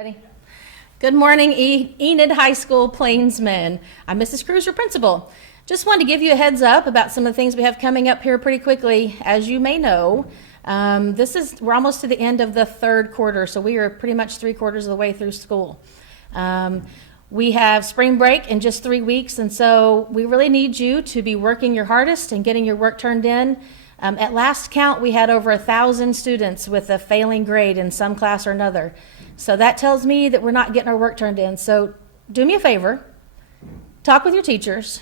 Ready? Good morning, Enid High School Plainsmen. I'm Mrs. Cruz, your principal. Just wanted to give you a heads up about some of the things we have coming up here pretty quickly. As you may know, we're almost to the end of the third quarter, so we are pretty much 3/4 of the way through school. We have spring break in just 3 weeks, and so we really need you to be working your hardest and getting your work turned in. At last count, we had over 1,000 students with a failing grade in some class or another. So that tells me that we're not getting our work turned in. So do me a favor, talk with your teachers,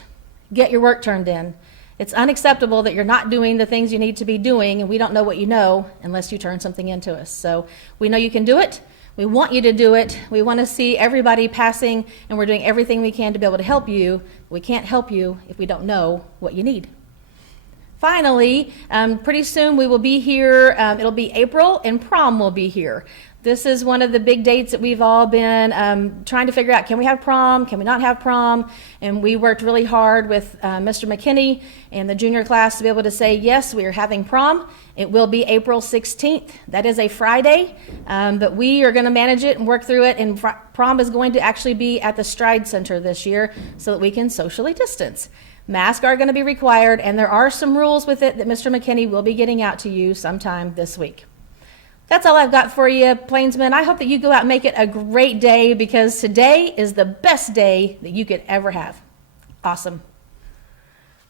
get your work turned in. It's unacceptable that you're not doing the things you need to be doing, and we don't know what you know unless you turn something into us. So we know you can do it. We want you to do it. We want to see everybody passing, and we're doing everything we can to be able to help you. We can't help you if we don't know what you need. Finally, pretty soon we will be here. It'll be April, and prom will be here. This is one of the big dates that we've all been trying to figure out. Can we have prom? Can we not have prom? And we worked really hard with Mr. McKinney and the junior class to be able to say, yes, we are having prom. It will be April 16th. That is a Friday, but we are going to manage it and work through it. And prom is going to actually be at the Stride Center this year so that we can socially distance. Masks are going to be required, and there are some rules with it that Mr. McKinney will be getting out to you sometime this week. That's all I've got for you, Plainsmen. I hope that you go out and make it a great day, because today is the best day that you could ever have. Awesome.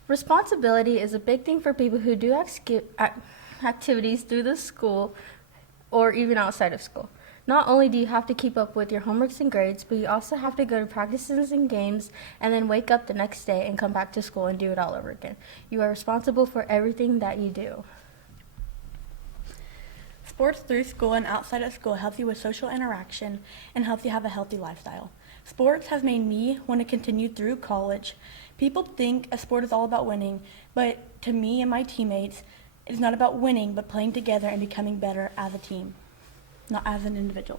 Responsibility is a big thing for people who do activities through the school or even outside of school. Not only do you have to keep up with your homeworks and grades, but you also have to go to practices and games and then wake up the next day and come back to school and do it all over again. You are responsible for everything that you do. Sports through school and outside of school helps you with social interaction and helps you have a healthy lifestyle. Sports has made me want to continue through college. People think a sport is all about winning, but to me and my teammates, it's not about winning, but playing together and becoming better as a team, not as an individual.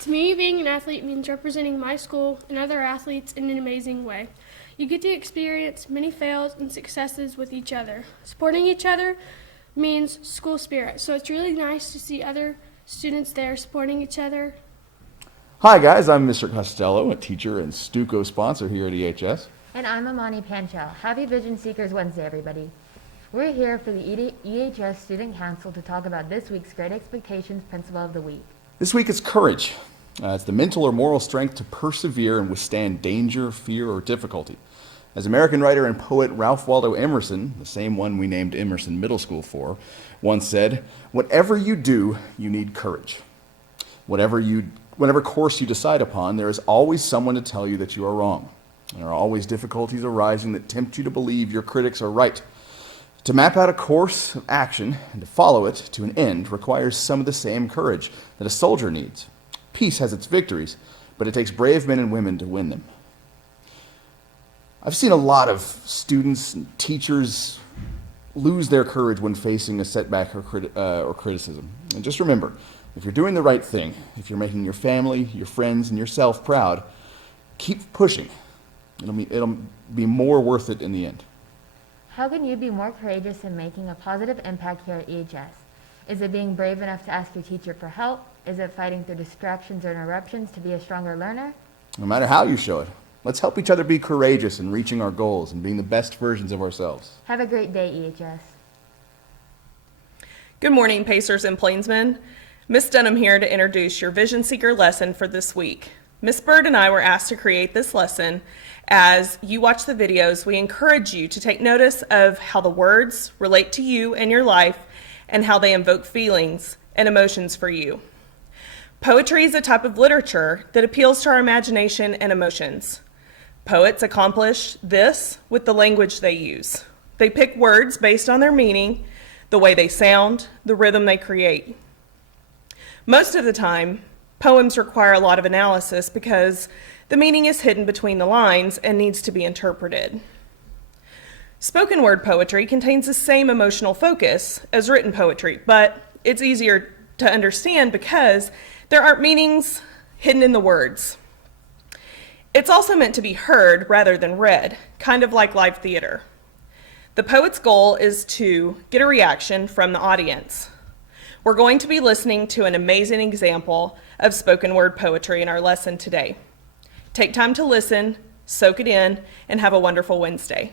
To me, being an athlete means representing my school and other athletes in an amazing way. You get to experience many fails and successes with each other. Supporting each other means school spirit, so it's really nice to see other students there supporting each other. Hi guys, I'm Mr. Costello, a teacher and Stuco sponsor here at EHS. And I'm Amani Panchow. Happy Vision Seekers Wednesday, everybody. We're here for the EHS Student Council to talk about this week's Great Expectations Principle of the Week. This week it's courage. It's the mental or moral strength to persevere and withstand danger, fear, or difficulty. As American writer and poet Ralph Waldo Emerson, the same one we named Emerson Middle School for, once said, "Whatever you do, you need courage. Whatever course you decide upon, there is always someone to tell you that you are wrong. There are always difficulties arising that tempt you to believe your critics are right. To map out a course of action and to follow it to an end requires some of the same courage that a soldier needs. Peace has its victories, but it takes brave men and women to win them." I've seen a lot of students and teachers lose their courage when facing a setback or criticism. And just remember, if you're doing the right thing, if you're making your family, your friends, and yourself proud, keep pushing. It'll be more worth it in the end. How can you be more courageous in making a positive impact here at EHS? Is it being brave enough to ask your teacher for help? Is it fighting through distractions or interruptions to be a stronger learner? No matter how you show it, let's help each other be courageous in reaching our goals and being the best versions of ourselves. Have a great day, EHS. Good morning, Pacers and Plainsmen. Miss Dunham here to introduce your Vision Seeker lesson for this week. Miss Bird and I were asked to create this lesson. As you watch the videos, we encourage you to take notice of how the words relate to you and your life and how they invoke feelings and emotions for you. Poetry is a type of literature that appeals to our imagination and emotions. Poets accomplish this with the language they use. They pick words based on their meaning, the way they sound, the rhythm they create. Most of the time, poems require a lot of analysis because the meaning is hidden between the lines and needs to be interpreted. Spoken word poetry contains the same emotional focus as written poetry, but it's easier to understand because there aren't meanings hidden in the words. It's also meant to be heard rather than read, kind of like live theater. The poet's goal is to get a reaction from the audience. We're going to be listening to an amazing example of spoken word poetry in our lesson today. Take time to listen, soak it in, and have a wonderful Wednesday.